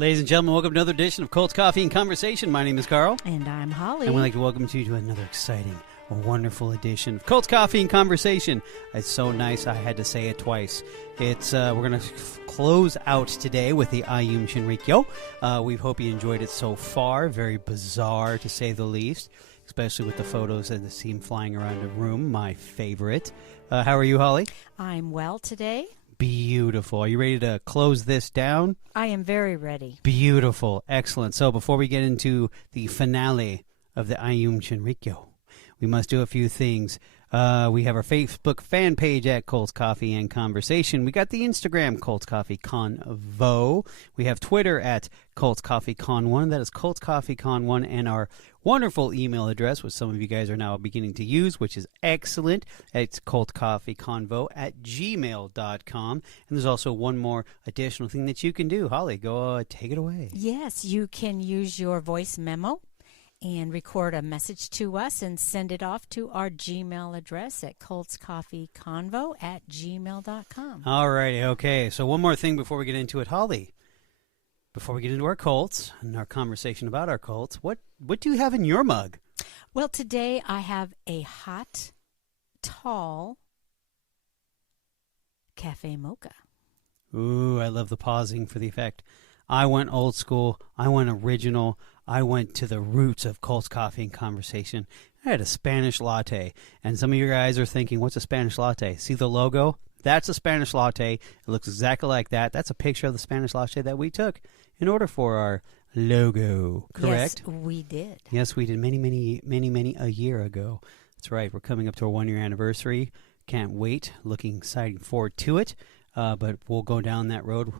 Ladies and gentlemen, welcome to another edition of Colts Coffee and Conversation. My name is Carl. And I'm Holly. And we'd like to welcome you to another exciting, wonderful edition of Colts Coffee and Conversation. It's so nice I had to say it twice. It's we're going to close out today with the Ayum Shinrikyo. We hope you enjoyed it so far. Very bizarre, to say the least, especially with the photos and the scene flying around the room. My favorite. How are you, Holly? I'm well today. Beautiful. Are you ready to close this down? I am very ready. Beautiful. Excellent. So before we get into the finale of the Ayum Shinrikyo, we must do a few things. We have our Facebook fan page at Colts Coffee and Conversation. We got the Instagram Colts Coffee Convo. We have Twitter at Colts Coffee Con1. That is Colts Coffee Con1, and our wonderful email address, which some of you guys are now beginning to use, which is excellent. It's coltscoffeeconvo@gmail.com. And there's also one more additional thing that you can do. Holly, go take it away. Yes, you can use your voice memo and record a message to us and send it off to our Gmail address at coltscoffeeconvo@gmail.com. All righty, okay. So one more thing before we get into it. Holly, before we get into our Colts and our conversation about our Colts, what do you have in your mug? Well, today I have a hot, tall cafe mocha. Ooh, I love the pausing for the effect. I went old school. I went original. I went to the roots of Colts Coffee and Conversation. I had a Spanish latte. And some of you guys are thinking, what's a Spanish latte? See the logo? That's a Spanish latte. It looks exactly like that. That's a picture of the Spanish latte that we took in order for our logo, correct? Yes, we did. Yes, we did many a year ago. That's right. We're coming up to our 1-year anniversary. Can't wait. Looking exciting forward to it. But we'll go down that road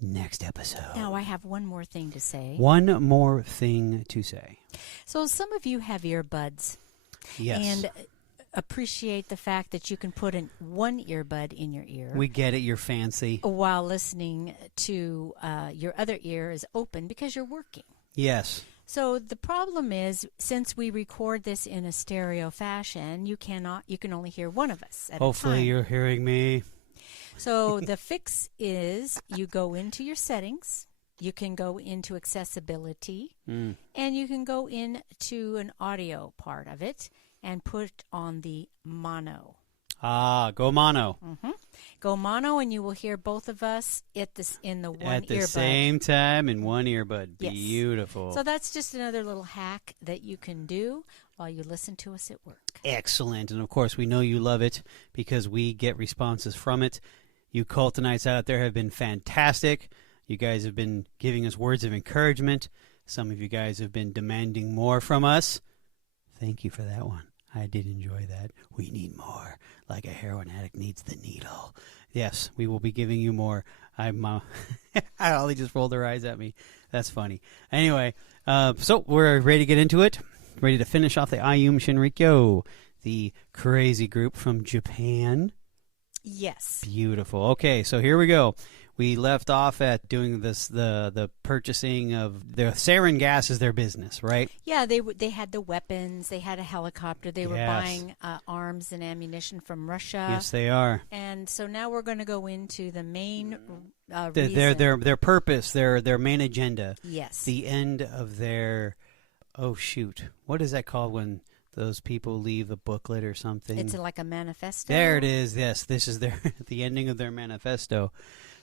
next episode. Now, I have one more thing to say. One more thing to say. So some of you have earbuds. Yes. And appreciate the fact that you can put in one earbud in your ear. We get it. You're fancy. While listening to your other ear is open because you're working. Yes. So the problem is, since we record this in a stereo fashion, you can only hear one of us at a time. Hopefully you're hearing me. So the fix is you go into your settings, you can go into accessibility, and you can go into an audio part of it and put on the mono. Ah, go mono. Mm-hmm. Go mono, and you will hear both of us in the one earbud. At the same time in one earbud. Yes. Beautiful. So that's just another little hack that you can do while you listen to us at work. Excellent. And, of course, we know you love it because we get responses from it. You Coltonites out there have been fantastic. You guys have been giving us words of encouragement. Some of you guys have been demanding more from us. Thank you for that one. I did enjoy that. We need more, like a heroin addict needs the needle. Yes, we will be giving you more. Holly just rolled her eyes at me. That's funny. Anyway, so we're ready to get into it. Ready to finish off the Ayum Shinrikyo, the crazy group from Japan. Yes. Beautiful. Okay, so here we go. We left off at doing this, the purchasing of the sarin gas is their business, right? Yeah, they had the weapons. They had a helicopter. They were Yes. buying arms and ammunition from Russia. Yes, they are. And so now we're going to go into the main reason. Their purpose, their main agenda. Yes. The end of their, oh shoot, what is that called when those people leave a booklet or something? It's like a manifesto. There it is. Yes, this is the ending of their manifesto.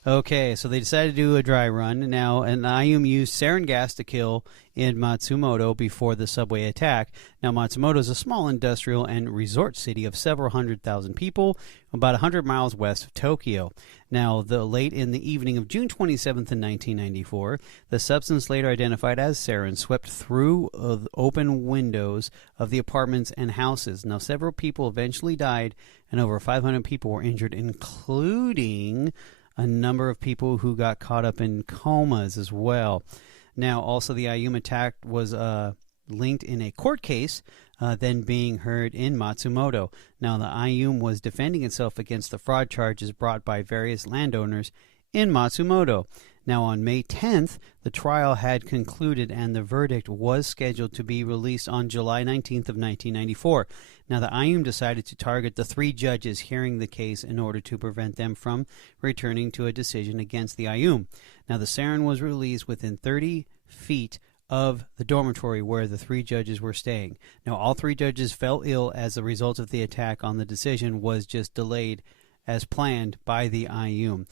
Okay, so they decided to do a dry run. Now, and Ayum used sarin gas to kill in Matsumoto before the subway attack. Now, Matsumoto is a small industrial and resort city of several 100,000 people, about 100 miles west of Tokyo. Now, late in the evening of June 27th in 1994, the substance later identified as sarin swept through the open windows of the apartments and houses. Now, several people eventually died, and over 500 people were injured, including a number of people who got caught up in comas as well. Now, also the Ayum attack was linked in a court case then being heard in Matsumoto. Now, the Ayum was defending itself against the fraud charges brought by various landowners in Matsumoto. Now, on May 10th, the trial had concluded and the verdict was scheduled to be released on July 19th of 1994. Now, the Ayum decided to target the 3 judges hearing the case in order to prevent them from returning to a decision against the Ayum. Now, the Sarin was released within 30 feet of the dormitory where the 3 judges were staying. Now, all 3 judges fell ill as a result of the attack on the decision was just delayed as planned by the Ayum.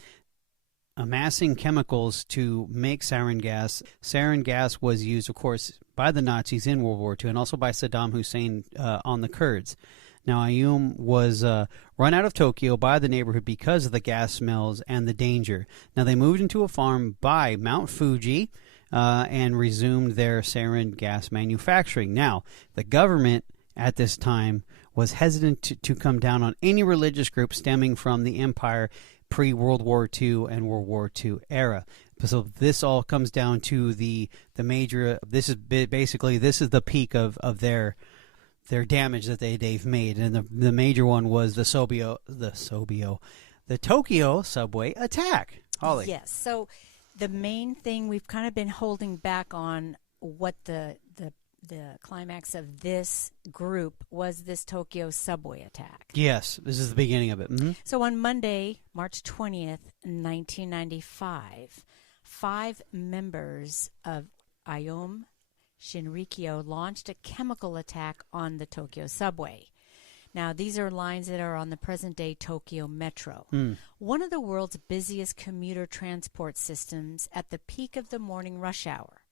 Amassing chemicals to make sarin gas. Sarin gas was used, of course, by the Nazis in World War II and also by Saddam Hussein on the Kurds. Now, Ayum was run out of Tokyo by the neighborhood because of the gas smells and the danger. Now, they moved into a farm by Mount Fuji and resumed their sarin gas manufacturing. Now, the government at this time was hesitant to come down on any religious group stemming from the empire pre-World War II and World War II era. So this all comes down to the major. This is basically the peak of their damage that they've made, and the major one was the Tokyo subway attack. Holly. Yes. So the main thing we've kind of been holding back on what the climax of this group was this Tokyo subway attack. Yes, this is the beginning of it. Mm-hmm. So on Monday, March 20th, 1995, 5 members of Ayum Shinrikyo launched a chemical attack on the Tokyo subway. Now, these are lines that are on the present-day Tokyo Metro. One of the world's busiest commuter transport systems at the peak of the morning rush hour.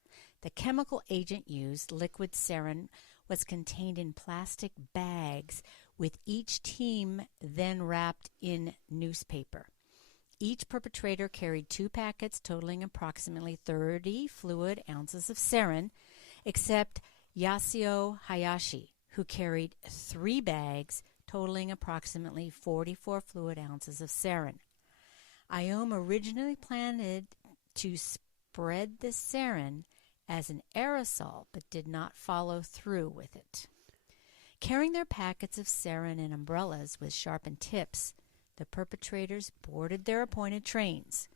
The chemical agent used, liquid sarin, was contained in plastic bags with each team then wrapped in newspaper. Each perpetrator carried 2 packets totaling approximately 30 fluid ounces of sarin, except Yasuo Hayashi, who carried 3 bags totaling approximately 44 fluid ounces of sarin. Ayum originally planned to spread the sarin as an aerosol, but did not follow through with it. Carrying their packets of sarin in umbrellas with sharpened tips, the perpetrators boarded their appointed trains.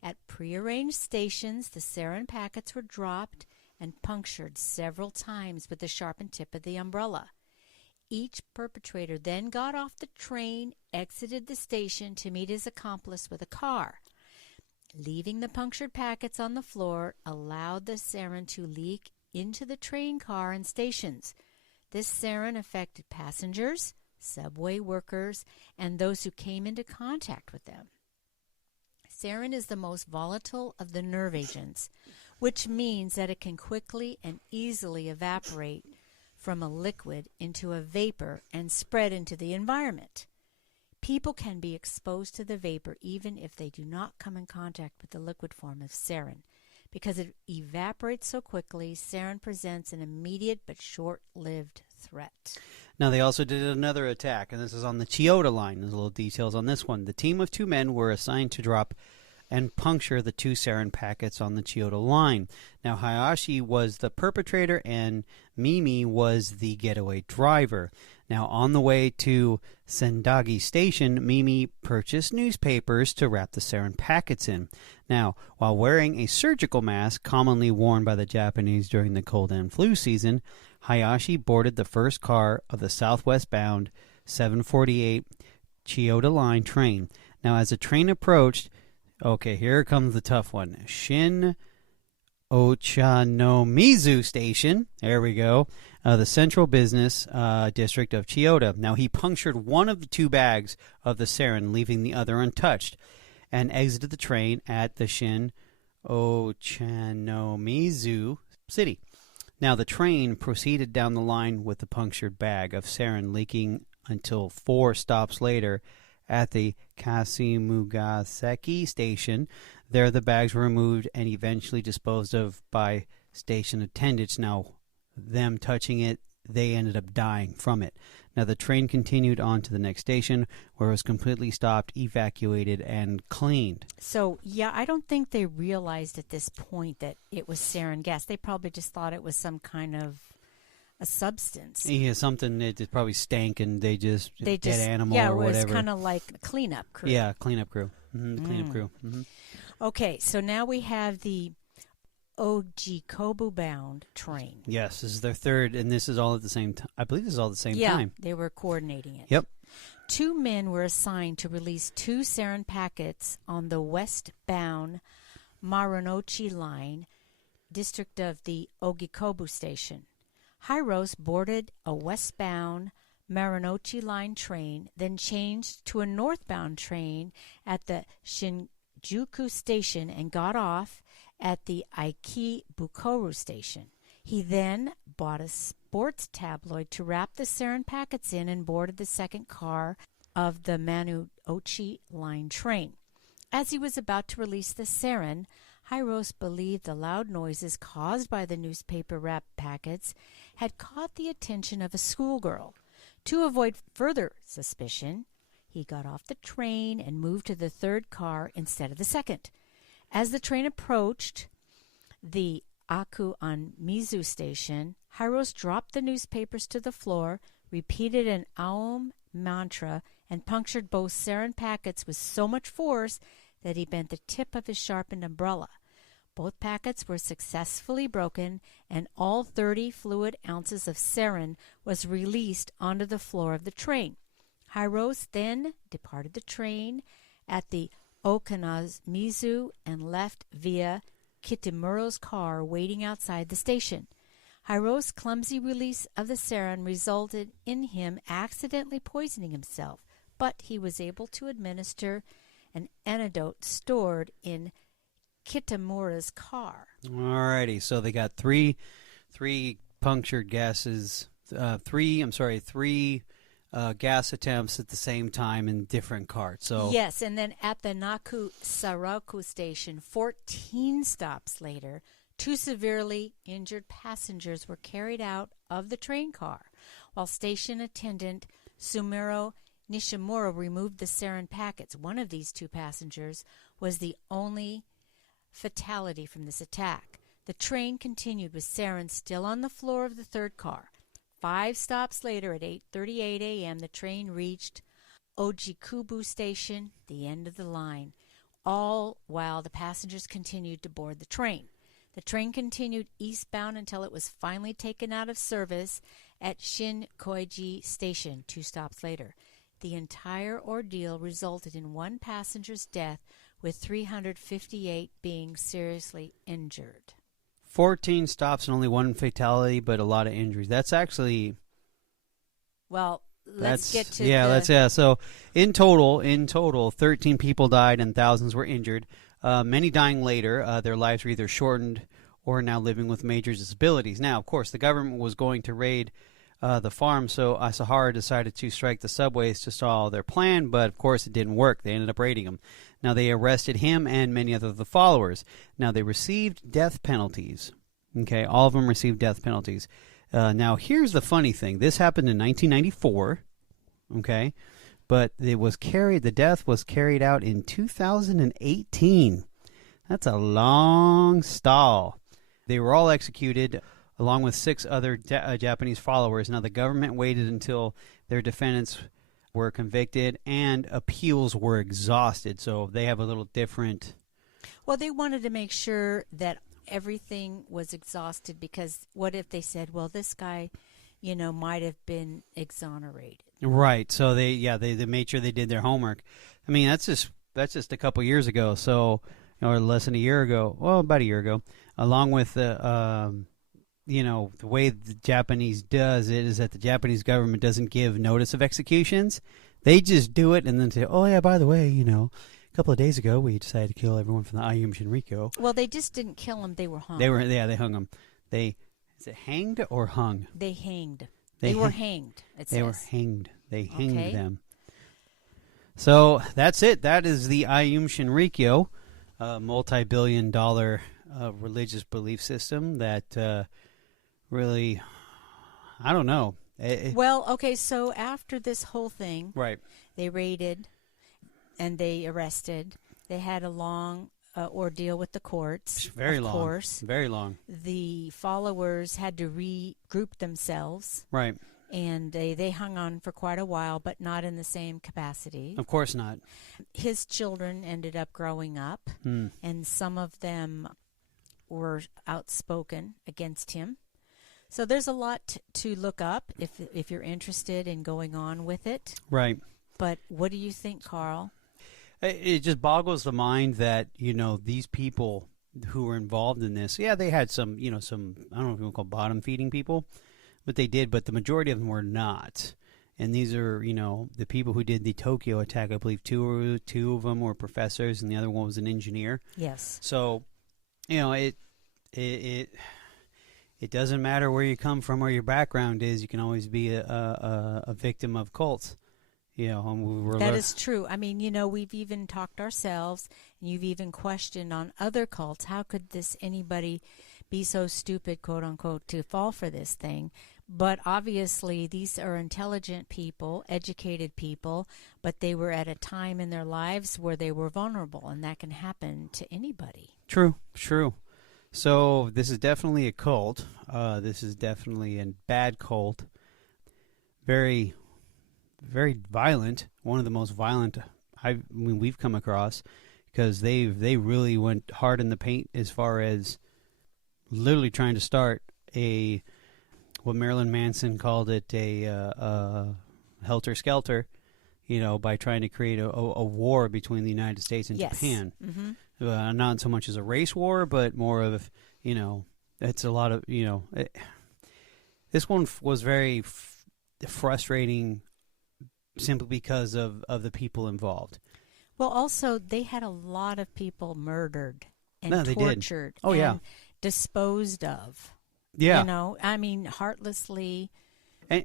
At prearranged stations, the sarin packets were dropped and punctured several times with the sharpened tip of the umbrella. Each perpetrator then got off the train, exited the station to meet his accomplice with a car. Leaving the punctured packets on the floor allowed the sarin to leak into the train car and stations. This sarin affected passengers, subway workers, and those who came into contact with them. Sarin is the most volatile of the nerve agents, which means that it can quickly and easily evaporate from a liquid into a vapor and spread into the environment. People can be exposed to the vapor even if they do not come in contact with the liquid form of sarin. Because it evaporates so quickly, sarin presents an immediate but short-lived threat. Now, they also did another attack, and this is on the Chiyoda line. There's little details on this one. The team of 2 men were assigned to drop and puncture the 2 sarin packets on the Chiyoda line. Now, Hayashi was the perpetrator, and Mimi was the getaway driver. Now, on the way to Sendagi Station, Mimi purchased newspapers to wrap the sarin packets in. Now, while wearing a surgical mask commonly worn by the Japanese during the cold and flu season, Hayashi boarded the first car of the southwest-bound 748 Chiyoda Line train. Now, as the train approached, okay, here comes the tough one. Shin Ochanomizu Station. There we go. The central business district of Chiyoda. Now, he punctured one of the 2 bags of the sarin, leaving the other untouched, and exited the train at the Shin Ochanomizu city. Now, the train proceeded down the line with the punctured bag of sarin leaking until 4 stops later at the Kasimugaseki station. There, the bags were removed and eventually disposed of by station attendants. Now, them touching it, they ended up dying from it. Now, the train continued on to the next station, where it was completely stopped, evacuated, and cleaned. So, yeah, I don't think they realized at this point that it was sarin gas. They probably just thought it was some kind of a substance. Yeah, something that probably stank, and they just dead animal or whatever. Yeah, it was kind of like a cleanup crew. Yeah, cleanup crew. Cleanup crew. Mm-hmm. Okay, so now we have the Ojikobu-bound train. Yes, this is their third, and this is all at the same time. I believe this is all at the same time. Yeah, they were coordinating it. Yep. 2 men were assigned to release 2 sarin packets on the westbound Marunouchi line, district of the Ogikobu station. Hyros boarded a westbound Marunouchi line train, then changed to a northbound train at the Shinjuku station and got off at the Ikebukuro station. He then bought a sports tabloid to wrap the sarin packets in and boarded the second car of the Marunouchi line train. As he was about to release the sarin, Hyros believed the loud noises caused by the newspaper wrap packets had caught the attention of a schoolgirl. To avoid further suspicion, he got off the train and moved to the third car instead of the second. As the train approached the Aku-on-Mizu station, Hyros dropped the newspapers to the floor, repeated an Aum mantra, and punctured both sarin packets with so much force that he bent the tip of his sharpened umbrella. Both packets were successfully broken, and all 30 fluid ounces of sarin was released onto the floor of the train. Hyros then departed the train at the Okanazu and left via Kitamuro's car waiting outside the station. Hyros' clumsy release of the sarin resulted in him accidentally poisoning himself, but he was able to administer an antidote stored in Kitamura's car. Alrighty, so they got three punctured gases, three gas attempts at the same time in different carts. So yes, and then at the Naku Saraku station, 14 stops later, 2 severely injured passengers were carried out of the train car, while station attendant Sumiro Nishimura removed the sarin packets. One of these 2 passengers was the only fatality from this attack. The train continued with sarin still on the floor of the third car. 5 stops later, at 8:38 a.m., the train reached Ojikubu Station, the end of the line, all while the passengers continued to board the train. The train continued eastbound until it was finally taken out of service at Shinrikyo Station, 2 stops later. The entire ordeal resulted in 1 passenger's death, with 358 being seriously injured. 14 stops and only 1 fatality, but a lot of injuries. That's actually... Well, let's get to So in total, 13 people died and thousands were injured. Many dying later. Their lives were either shortened or now living with major disabilities. Now, of course, the government was going to raid the farm, so Asahara decided to strike the subways to stall their plan, but of course it didn't work. They ended up raiding them. Now, they arrested him and many other of the followers. Now, they received death penalties. Okay, all of them received death penalties. Now, here's the funny thing. This happened in 1994, okay, but the death was carried out in 2018. That's a long stall. They were all executed along with 6 other Japanese followers. Now, the government waited until their defendants were convicted and appeals were exhausted, so they have a little different... Well, they wanted to make sure that everything was exhausted, because what if they said, well, this guy, might have been exonerated. Right, so they made sure they did their homework. I mean, that's just a couple years ago, so, or less than a year ago, well, about a year ago, along with the... the way the Japanese does it is that the Japanese government doesn't give notice of executions. They just do it and then say, oh, yeah, by the way, a couple of days ago we decided to kill everyone from the Ayum Shinrikyo. Well, they just didn't kill them. They were hung. They hung them. Is it hanged or hung? They hanged. They were hanged, it says. They were hanged. They hanged them. So that's it. That is the Ayum Shinrikyo, multi-billion-dollar religious belief system that... really, I don't know. Well, okay, so after this whole thing, right, they raided and they arrested. They had a long ordeal with the courts. Very long. Of course. Very long. The followers had to regroup themselves. Right. And they hung on for quite a while, but not in the same capacity. Of course not. His children ended up growing up, and some of them were outspoken against him. So there's a lot to look up if you're interested in going on with it. Right. But what do you think, Carl? It just boggles the mind that, these people who were involved in this, they had some, I don't know if you want to call bottom feeding people, but they did, but the majority of them were not. And these are, the people who did the Tokyo attack. I believe two of them were professors, and the other one was an engineer. Yes. So, it doesn't matter where you come from or your background is. You can always be a victim of cults. That is true. I mean, we've even talked ourselves, and you've even questioned on other cults. How could anybody be so stupid, quote unquote, to fall for this thing? But obviously, these are intelligent people, educated people, but they were at a time in their lives where they were vulnerable, and that can happen to anybody. True. So this is definitely a cult. This is definitely a bad cult. Very, very violent. One of the most violent we've come across, because they really went hard in the paint as far as literally trying to start what Marilyn Manson called it, a helter-skelter, by trying to create a war between the United States and Japan. Mm-hmm. Not so much as a race war, but more of, it's a lot of, this one was very frustrating simply because of the people involved. Well, also, they had a lot of people murdered and tortured. Oh, and disposed of. Yeah. Heartlessly. And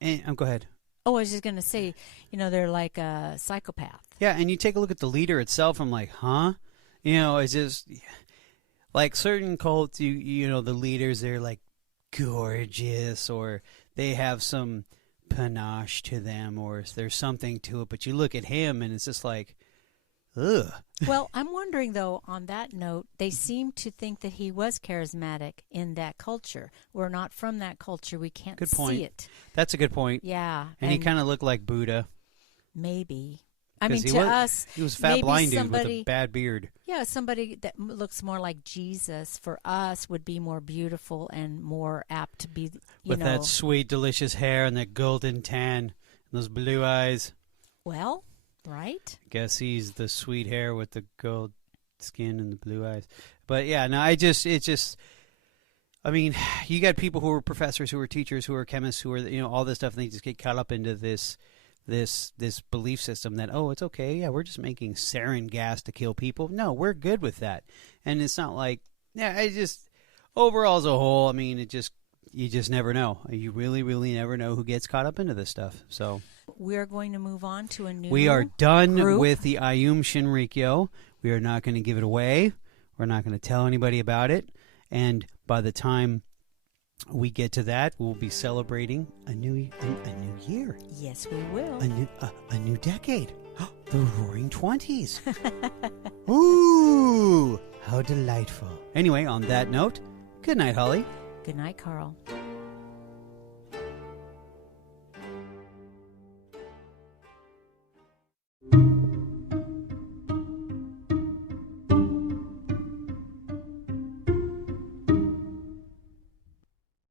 go ahead. Oh, I was just going to say, they're like a psychopath. Yeah, and you take a look at the leader itself, I'm like, huh? It's just, like certain cults, the leaders, they're like gorgeous, or they have some panache to them, or there's something to it, but you look at him and it's just like, ugh. Well, I'm wondering, though, on that note, they seem to think that he was charismatic in that culture. We're not from that culture. We can't see it. That's a good point. Yeah. And he kind of looked like Buddha. Maybe. I mean, to us, he was a fat blind dude with a bad beard. Yeah, somebody that looks more like Jesus for us would be more beautiful and more apt to be, with that sweet, delicious hair and that golden tan and those blue eyes. Well, right? Guess he's the sweet hair with the gold skin and the blue eyes. But yeah, no, I mean, you got people who are professors, who are teachers, who are chemists, who are, all this stuff, and they just get caught up into this belief system that, oh, it's okay, yeah, we're just making sarin gas to kill people. No, we're good with that. And it's not like, overall as a whole, I mean, you just never know. You really, really never know who gets caught up into this stuff. So we're going to move on to a new We are done group. with the Ayum Shinrikyo. We are not going to give it away. We're not going to tell anybody about it. And by the time we get to that, we'll be celebrating a new year. Yes, we will. A new decade. The Roaring 20s. Ooh, how delightful. Anyway, on that note, good night, Holly. Good night, Carl.